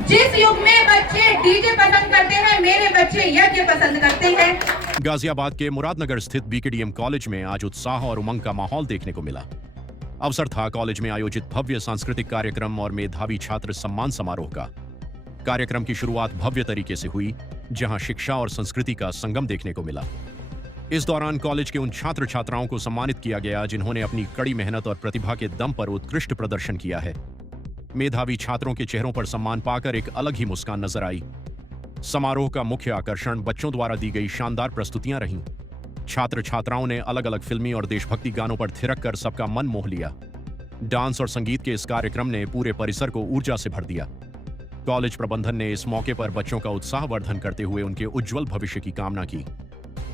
जिस युग में बच्चे डीजे पसंद करते हैं, मेरे बच्चे यज्ञ पसंद करते हैं। गाजियाबाद के मुरादनगर स्थित बीकेडीएम कॉलेज में आज उत्साह और उमंग का माहौल देखने को मिला। अवसर था कॉलेज में आयोजित भव्य सांस्कृतिक कार्यक्रम और मेधावी छात्र सम्मान समारोह का। कार्यक्रम की शुरुआत भव्य तरीके से हुई, जहां शिक्षा और संस्कृति का संगम देखने को मिला। इस दौरान कॉलेज के उन छात्र छात्राओं को सम्मानित किया गया जिन्होंने अपनी कड़ी मेहनत और प्रतिभा के दम पर उत्कृष्ट प्रदर्शन किया है। मेधावी छात्रों के चेहरों पर सम्मान पाकर एक अलग ही मुस्कान नजर आई। समारोह का मुख्य आकर्षण बच्चों द्वारा दी गई शानदार प्रस्तुतियां रहीं। छात्र छात्राओं ने अलग अलग फिल्मी और देशभक्ति गानों पर थिरक कर सबका मन मोह लिया। डांस और संगीत के इस कार्यक्रम ने पूरे परिसर को ऊर्जा से भर दिया। कॉलेज प्रबंधन ने इस मौके पर बच्चों का उत्साहवर्धन करते हुए उनके उज्जवल भविष्य की कामना की।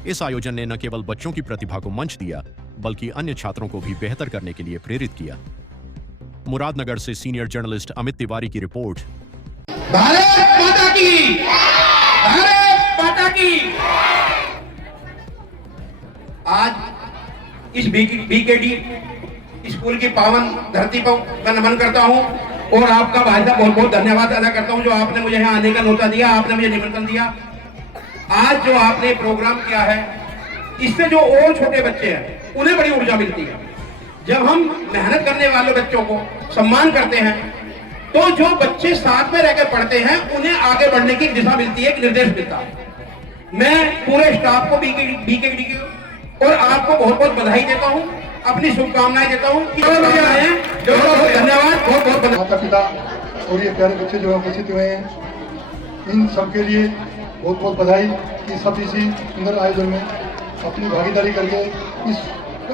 इस आयोजन ने न केवल बच्चों की प्रतिभा को मंच दिया, बल्कि अन्य छात्रों को भी बेहतर करने के लिए प्रेरित किया। मुरादनगर से सीनियर जर्नलिस्ट अमित तिवारी की रिपोर्ट। भारत माता की, भारत माता की। आज इस बीकेडी स्कूल की पावन धरती पर नमन करता हूं और आपका भाई साहब बहुत बहुत धन्यवाद अदा करता हूं जो आपने मुझे यहाँ आने का न्योता दिया, आपने मुझे निमंत्रण दिया। आज जो आपने प्रोग्राम किया है, इससे जो और छोटे बच्चे हैं उन्हें बड़ी ऊर्जा मिलती है। जब हम मेहनत करने वाले बच्चों को सम्मान करते हैं तो जो बच्चे साथ में रहकर पढ़ते हैं उन्हें आगे बढ़ने की दिशा मिलती है, एक निर्देश मिलता है। मैं पूरे स्टाफ को बीकेडी को और आपको बहुत बहुत बधाई देता हूं, अपनी शुभकामनाएं देता हूं कि आए हैं। धन्यवाद, बहुत बहुत माता पिता और ये प्यारे बच्चे जो उपस्थित हुए हैं, इन सबके लिए बहुत बहुत बधाई कि सब इसी सुंदर आयोजन में अपनी भागीदारी करके इस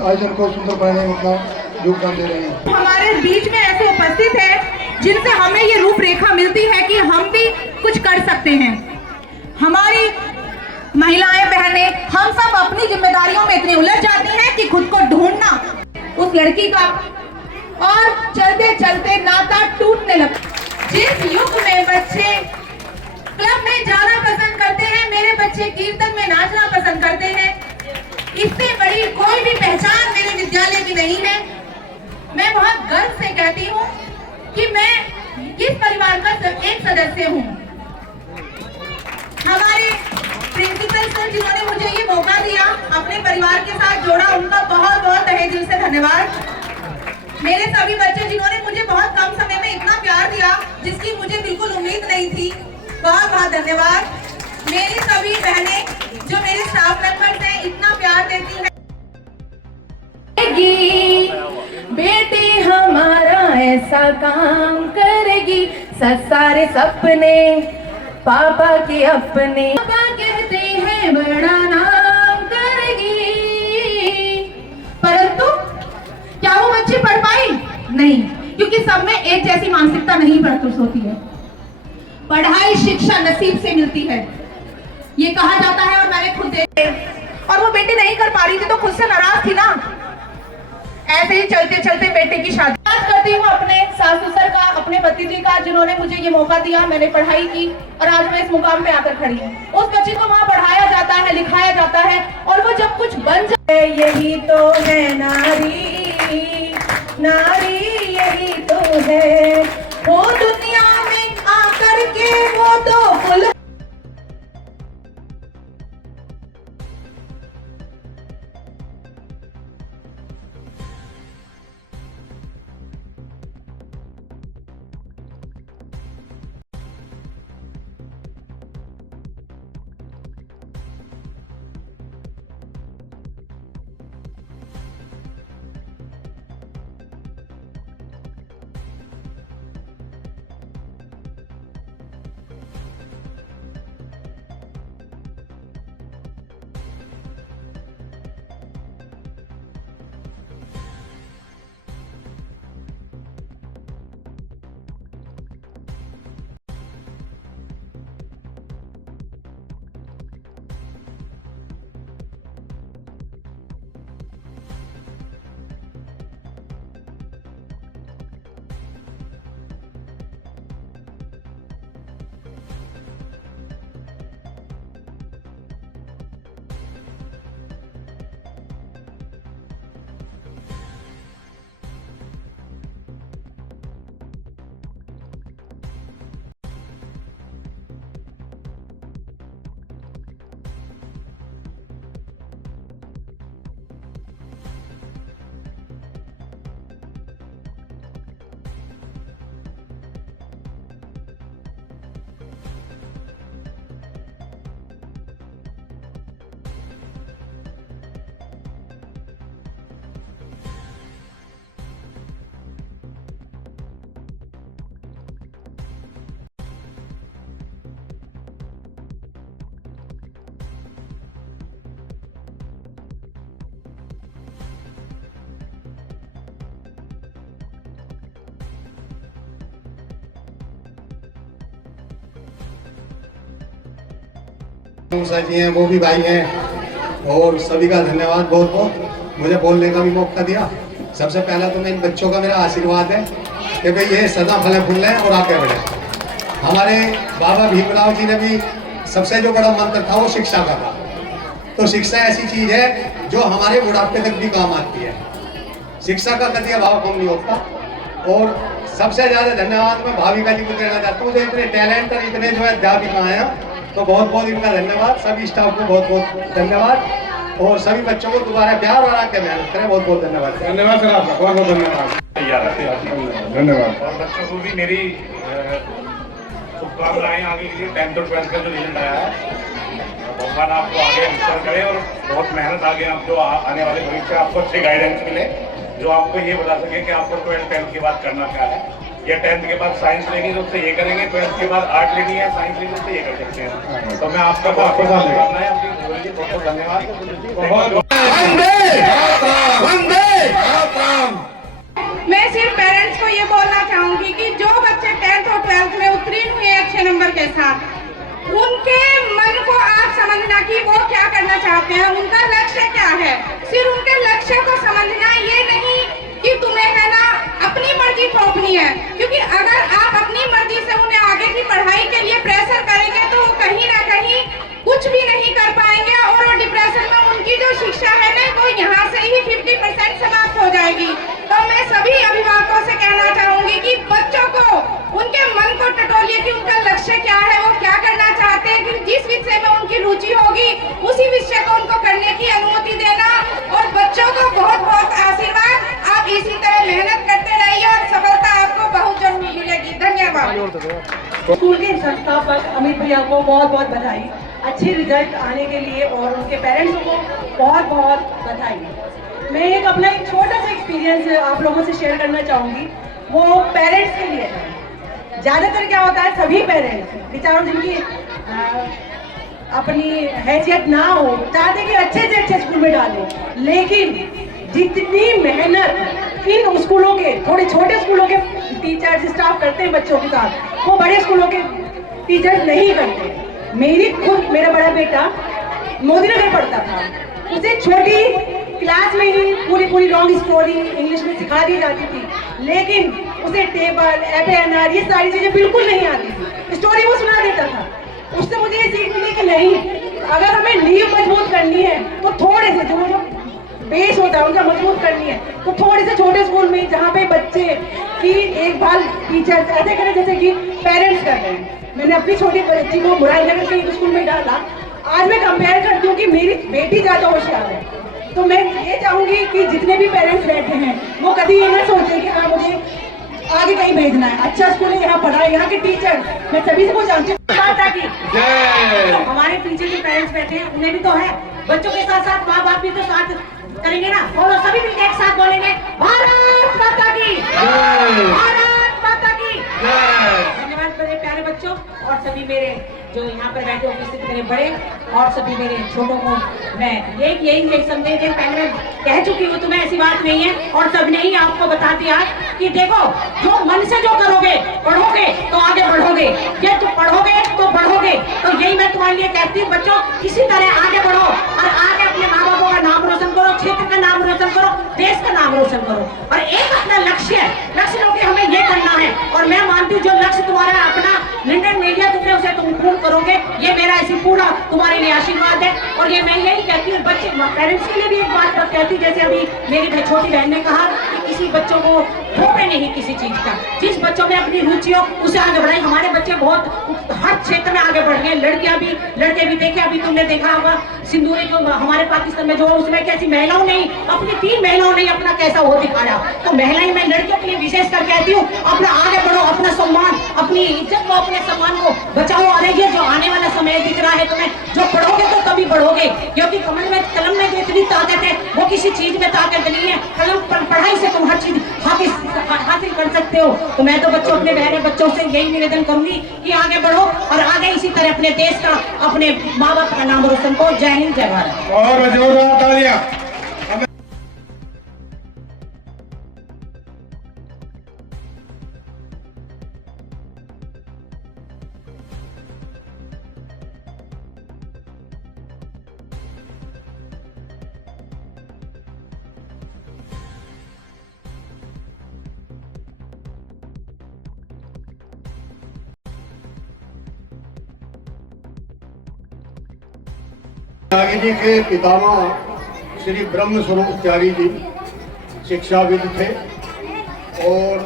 आयोजन को सुंदर बनाने में अपना योगदान दे रहे हैं। हमारे बीच में ऐसे उपस्थित है जिनसे हमें ये रूपरेखा मिलती है कि हम भी कुछ कर सकते हैं। हमारी महिलाएं बहनें हम सब अपनी जिम्मेदारियों में इतनी उलझ जाती हैं कि खुद को ढूंढना उस लड़की का और चलते चलते नाता टूटने लगता। जिस युग में बच्चे क्लब में जाना पसंद करते हैं, मेरे बच्चे कीर्तन में नाचना पसंद करते हैं, इससे बड़ी कोई भी पहचान मेरे विद्यालय की नहीं है। मैं बहुत गर्व से कहती हूँ कि मैं इस परिवार का एक सदस्य हूँ। हमारे प्रिंसिपल सर जिन्होंने मुझे ये मौका दिया, अपने परिवार के साथ जोड़ा, उनका बहुत बहुत तहे दिल से धन्यवाद। मेरे सभी बच्चे जिन्होंने मुझे बहुत कम समय में इतना प्यार दिया जिसकी मुझे बिल्कुल उम्मीद नहीं थी, बहुत बहुत धन्यवाद। मेरी सभी बहनें जो मेरे स्टाफ मेंबर्स हैं, इतना प्यार देती हैं। बेटी हमारा ऐसा काम करेगी, सारे सपने पापा के अपने, पापा कहते हैं बड़ा नाम करेगी। परंतु क्या वो बच्चे पढ़ पाई? नहीं, क्योंकि सब में एक जैसी मानसिकता नहीं प्रस्तुत होती है। पढ़ाई शिक्षा नसीब से मिलती है, ये कहा जाता है और मैंने खुद देखे। और वो बेटी नहीं कर पा रही थी तो खुद से नाराज थी ना। ऐसे ही चलते चलते बेटे की शादी करती हूँ अपने सास ससुर का, अपने पति जी का, जिन्होंने मुझे ये मौका दिया, मैंने पढ़ाई की और आज मैं इस मुकाम पे आकर खड़ी हूँ। उस बच्चे को वहाँ पढ़ाया जाता है, लिखाया जाता है और वो जब कुछ बन जाए, यही तो है नारी, नारी यही तो है वो दुनिया में आकर के वो तो फुल। मूसा जी हैं, वो भी भाई हैं, और सभी का धन्यवाद बहुत बहुत मुझे बोलने का भी मौका दिया। सबसे पहला तो मैं इन बच्चों का मेरा आशीर्वाद है कि भाई ये सदा फले फूलें और आगे बढ़े। हमारे बाबा भीमराव जी ने भी सबसे जो बड़ा मंत्र था वो शिक्षा का था। तो शिक्षा ऐसी चीज है जो हमारे बुढ़ापे तक भी काम आती है। शिक्षा का कभी अभाव कम नहीं होता। और सबसे ज्यादा धन्यवाद मैं भाविका जी को देना चाहता हूँ जो इतने टैलेंट और इतने जो है अध्यापिका हैं, तो बहुत बहुत इनका धन्यवाद। सभी स्टाफ को बहुत बहुत धन्यवाद और सभी बच्चों को दोबारा प्यार और आके मेहनत करें। बहुत बहुत धन्यवाद। धन्यवाद सर, आपका बहुत बहुत धन्यवाद। धन्यवाद। और बच्चों को भी मेरी शुभकामनाएं आगे के लिए। 10th और 12th का जो रिजल्ट आया है, भगवान आपको आगे अवसर करे और बहुत मेहनत आगे आप जो आने वाले भविष्य आपको अच्छे गाइडेंस मिले जो आपको ये बता सके कि आपको 12th के बाद करना क्या है, या 10th के बाद साइंस लेनी तो उससे ये करेंगे, 12th के बाद आर्ट लेनी है, साइंस लेनी तो उससे ये कर सकते हैं। तो मैं आपका बहुत बहुत धन्यवाद। मैं सिर्फ पेरेंट्स को ये बोलना चाहूंगी कि जो बच्चे 10th और 12th में उत्तीर्ण हुए अच्छे नंबर के साथ, उनके मन को आप समझना कि वो क्या करना चाहते हैं, उनका लक्ष्य क्या है। सिर्फ उनके लक्ष्य को समझना, ये नहीं कि तुम्हें है ना अपनी मर्जी थोपनी है, क्योंकि अगर आप अपनी मर्जी से उन्हें आगे की पढ़ाई के लिए प्रेशर करेंगे तो कहीं ना कहीं कुछ भी नहीं कर पाएंगे और वो डिप्रेशन में उनकी जो शिक्षा है ना वो यहाँ से ही 50% समाप्त हो जाएगी। तो मैं सभी अभिभावकों से कहना चाहूंगी कि बच्चों को उनके मन को टटोलिए कि उनका लक्ष्य क्या है, वो क्या करना चाहते हैं, कि जिस विषय में उनकी रुचि होगी उसी विषय को उनको करने की अनुमति देना। और बच्चों को बहुत बहुत आशीर्वाद। आप इसी तरह मेहनत करते रहिए और सफलता आपको बहुत जरूर मिलेगी। धन्यवाद। स्कूल के संस्थापक अमित भैया को बहुत बहुत बधाई अच्छे रिजल्ट आने के लिए, और उनके पेरेंट्स को बहुत बहुत बधाई। मैं एक अपना एक छोटा सा एक्सपीरियंस आप लोगों से शेयर करना चाहूँगी, वो पेरेंट्स के लिए है। ज़्यादातर क्या होता है, सभी पेरेंट्स बेचारों जिनकी अपनी हैसियत ना हो चाहते कि अच्छे से अच्छे स्कूल में डालें, लेकिन जितनी मेहनत इन स्कूलों के, थोड़े छोटे स्कूलों के टीचर्स स्टाफ करते हैं बच्चों के साथ, वो बड़े स्कूलों के टीचर्स नहीं करते। मेरा बड़ा बेटा मोदी नगर पढ़ता था, उसे छोटी क्लास में ही पूरी लॉन्ग स्टोरी इंग्लिश में सिखा दी जाती थी, लेकिन उसे टेबल FANR ये सारी चीजें बिल्कुल नहीं आती थी। स्टोरी वो सुना देता था। उससे मुझे ये सीख मिली कि नहीं, अगर हमें नींव मजबूत करनी है तो थोड़े से जो बेस होता है उनका मजबूत करनी है, तो थोड़े से छोटे स्कूल में जहाँ पे बच्चे की देखभाल टीचर्स ऐसे करें जैसे कि पेरेंट्स कर रहे हैं। मैंने अपनी छोटी बच्ची को मुरादनगर के एक स्कूल में डाला। आज मैं कंपेयर करती हूँ कि मेरी बेटी ज्यादा होशियार है। तो मैं ये चाहूंगी कि जितने भी पेरेंट्स बैठे हैं वो कभी ये ना सोचे कि हाँ मुझे आगे कहीं भेजना है, अच्छा स्कूल है, यहाँ पढ़ाए, यहाँ के टीचर मैं सभी से जानती हूँ। हमारे पीछे जो पेरेंट्स बैठे हैं उन्हें भी तो है, बच्चों के साथ साथ माँ बाप भी तो साथ करेंगे ना, और सभी मिलकर एक साथ बोलेंगे भारत माता की, भारत माता की। धन्यवाद मेरे प्यारे बच्चों और सभी मेरे जो यहाँ पर बैठे उपस्थित मेरे बड़े और सभी मेरे छोटों को मैं यही संदेश है, पहले मैं कह चुकी हूँ, तुम्हें ऐसी बात नहीं है और सबने ही आपको बता दिया कि देखो जो मन से जो करोगे, पढ़ोगे तो आगे बढ़ोगे, ये तो पढ़ोगे तो बढ़ोगे। तो यही मैं तुम्हारे लिए कहती हूँ बच्चों, इसी तरह आगे बढ़ो और आगे अपने माँ बापों का नाम रोशन करो, क्षेत्र का नाम रोशन करो, देश का नाम रोशन करो। और एक अपना लक्ष्य लो कि हमें ये करना है, और मैं मानती हूँ जो लक्ष्य तुम्हारा अपना निर्णय ले लिया तुमने उसे तुम पूर्ण करोगे, ये मेरा ऐसी पूरा तुम्हारे लिए आशीर्वाद है। और ये मैं यही कहती हूँ बच्चे पेरेंट्स के लिए भी एक बात कहती, जैसे अभी मेरी छोटी बहन ने कहा कि किसी बच्चों को थोपे नहीं किसी चीज का, जिस बच्चों में अपनी रुचि हो उसे आगे बढ़ाए। हमारे बच्चे बहुत हर क्षेत्र में आगे बढ़ रहे हैं, लड़कियां भी लड़के भी। देखे अभी तुमने देखा होगा सिंदूरी जो हमारे पाकिस्तान में जो उसमें कैसी महिलाओं ने अपनी 3 महिलाओं ने अपना कैसा वो दिखाया। तो महिलाएं, मैं लड़कियों के लिए विशेष कर कहती हूँ अपना आगे बढ़ो, अपना सम्मान, अपनी इज्जत को, अपने सम्मान को बचाओ। और ये जो आने वाला समय दिख रहा है तुम्हें, जो पढ़ोगे तो तभी बढ़ोगे, क्योंकि कलम में जो इतनी ताकत है वो किसी चीज में ताकत नहीं है। कलम पढ़ाई से तुम हर चीज हासिल कर सकते हो। तो मैं तो बच्चों, अपने बहने बच्चों से यही निवेदन करूंगी कि आगे बढ़ो और आगे इसी तरह अपने देश का, अपने माँ बाप का नाम रोशन करो। जय हिंद, जय भारत। और जोरदार तालियां। त्यागी जी के पितामह श्री ब्रह्म स्वरूप त्यागी जी शिक्षाविद थे और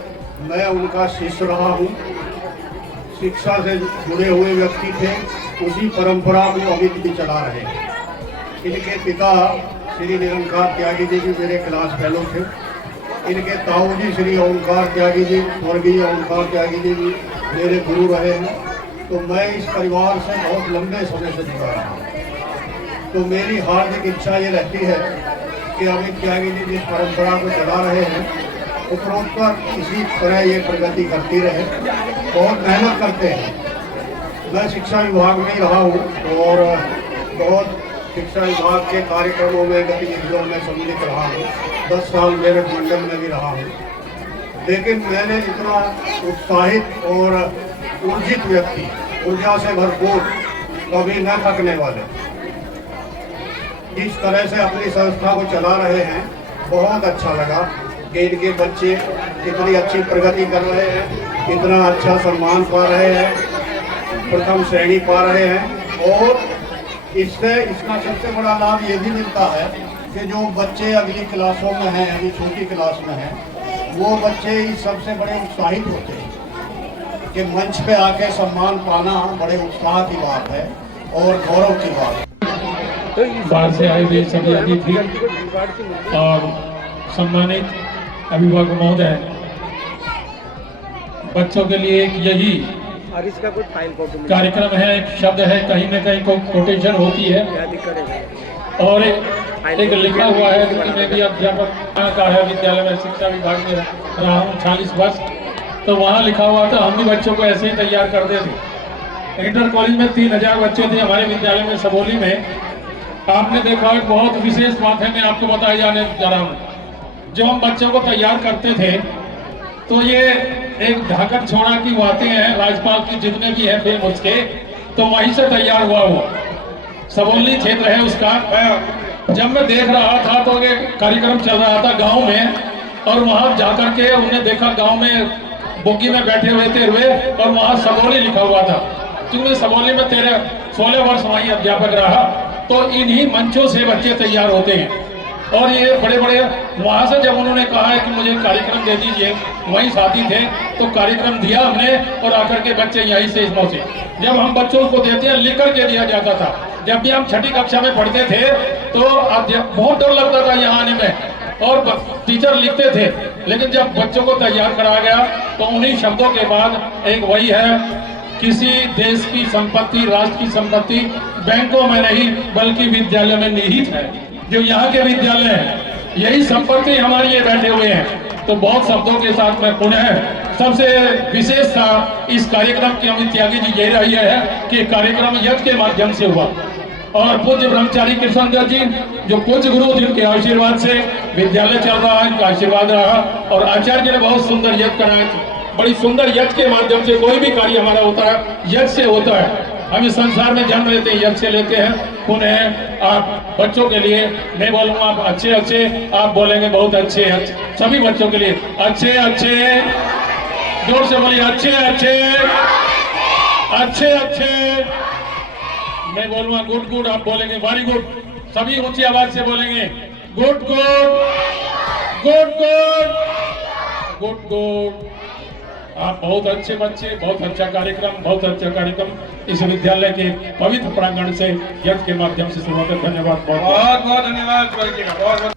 मैं उनका शिष्य रहा हूँ। शिक्षा से जुड़े हुए व्यक्ति थे, उसी परंपरा को अभी भी चला रहे हैं। इनके पिता श्री निरंकार त्यागी जी भी मेरे क्लास फेलो थे। इनके ताऊ जी श्री ओंकार त्यागी जी, स्वर्गीय ओंकार त्यागी जी भी मेरे गुरु रहे हैं। तो मैं इस परिवार से बहुत लंबे समय से जुड़ा रहा हूँ। तो मेरी हार्दिक इच्छा ये रहती है कि अमित त्यागी जी जिस परंपरा को चला रहे हैं उत्तरोत्तर इसी तरह ये प्रगति करती रहे। बहुत मेहनत करते हैं। मैं शिक्षा विभाग में ही रहा हूँ और बहुत शिक्षा विभाग के कार्यक्रमों में, गतिविधियों में सम्मिलित रहा हूँ। 10 साल मेरे मंडल में भी रहा हूँ। लेकिन मैंने इतना उत्साहित और ऊर्जित व्यक्ति, ऊर्जा से भरपूर, कभी न थकने वाले, इस तरह से अपनी संस्था को चला रहे हैं। बहुत अच्छा लगा कि इनके बच्चे इतनी अच्छी प्रगति कर रहे हैं, इतना अच्छा सम्मान पा रहे हैं, प्रथम श्रेणी पा रहे हैं। और इससे इसका सबसे बड़ा लाभ ये भी मिलता है कि जो बच्चे अगली क्लासों में हैं, अभी छोटी क्लास में हैं, वो बच्चे इस सबसे बड़े उत्साहित होते हैं कि मंच पे आके सम्मान पाना बड़े उत्साह की बात है और गौरव की बात है। बाहर से आए हुए सभी अतिथि और सम्मानित अभिभावक महोदय, बच्चों के लिए एक यही कार्यक्रम है, एक शब्द है, कहीं न कहीं कोटेशन होती है और एक लिखा हुआ है कि मैं भी अध्यापक का है, विद्यालय में शिक्षा विभाग में रहा हूँ 40 वर्ष। तो वहाँ लिखा हुआ था, हम भी बच्चों को ऐसे ही तैयार करते थे। इंटर कॉलेज में 3000 बच्चे थे हमारे विद्यालय में सबोली में। आपने देखा एक बहुत विशेष बात है, मैं आपको बताया जाने जा रहा हूँ। जब हम बच्चों को तैयार करते थे तो ये एक ढाकर छोड़ा की बातें हैं राज्यपाल की, जितने भी हैं फिल्म उसके, तो वहीं से तैयार हुआ वो सबोली क्षेत्र है उसका। जब मैं देख रहा था तो ये कार्यक्रम चल रहा था गांव में और वहां जाकर के उन्हें देखा, गांव में बोगी में बैठे हुए थे और वहां सबोली लिखा हुआ था। क्योंकि सबोली में 16 वर्ष वहीं अध्यापक रहा, तो इन्हीं मंचों से बच्चे तैयार होते हैं। और ये बड़े बड़े वहां से जब उन्होंने कहा है कि मुझे कार्यक्रम दे दीजिए, वहीं साथी थे तो कार्यक्रम दिया हमने और आकर के बच्चे यहीं से इसमें से जब हम बच्चों को देते हैं लिख करके दिया जाता था। जब भी हम छठी कक्षा में पढ़ते थे तो बहुत डर लगता था यहाँ आने में और टीचर लिखते थे, लेकिन जब बच्चों को तैयार करा गया तो उन्हीं शब्दों के बाद एक वही है, किसी देश की संपत्ति, राष्ट्र की संपत्ति बैंकों में नहीं बल्कि विद्यालय में निहित है। जो यहाँ के विद्यालय है यही संपत्ति हमारी ये बैठे हुए हैं। तो बहुत शब्दों के साथ मैं पुनः सबसे विशेष था इस कार्यक्रम की अमित त्यागी जी यही रही है कि कार्यक्रम यज्ञ के माध्यम से हुआ और पूज्य ब्रह्मचारी कृष्णदेव जी जो पूज्य गुरु जिनके आशीर्वाद से विद्यालय चल रहा है, इनका आशीर्वाद रहा और आचार्य जी ने बहुत सुंदर यज्ञ कराया। बड़ी सुंदर यज्ञ के माध्यम से कोई भी कार्य हमारा होता है यज्ञ से होता है। हम इस संसार में जन्म लेते हैं यज्ञ से लेते हैं। पुनः आप बच्चों के लिए मैं बोलूँगा आप अच्छे अच्छे, आप बोलेंगे बहुत अच्छे अच्छे, सभी बच्चों के लिए अच्छे अच्छे, जोर से बोलिए अच्छे अच्छे अच्छे अच्छे। मैं बोलूँगा गुड गुड, आप बोलेंगे वेरी गुड। सभी ऊंची आवाज से बोलेंगे good good good good good good. आप बहुत अच्छे बच्चे, बहुत अच्छा कार्यक्रम, बहुत अच्छा कार्यक्रम इस विद्यालय के पवित्र प्रांगण से यज्ञ के माध्यम से शुरू होकर धन्यवाद, बहुत बहुत धन्यवाद।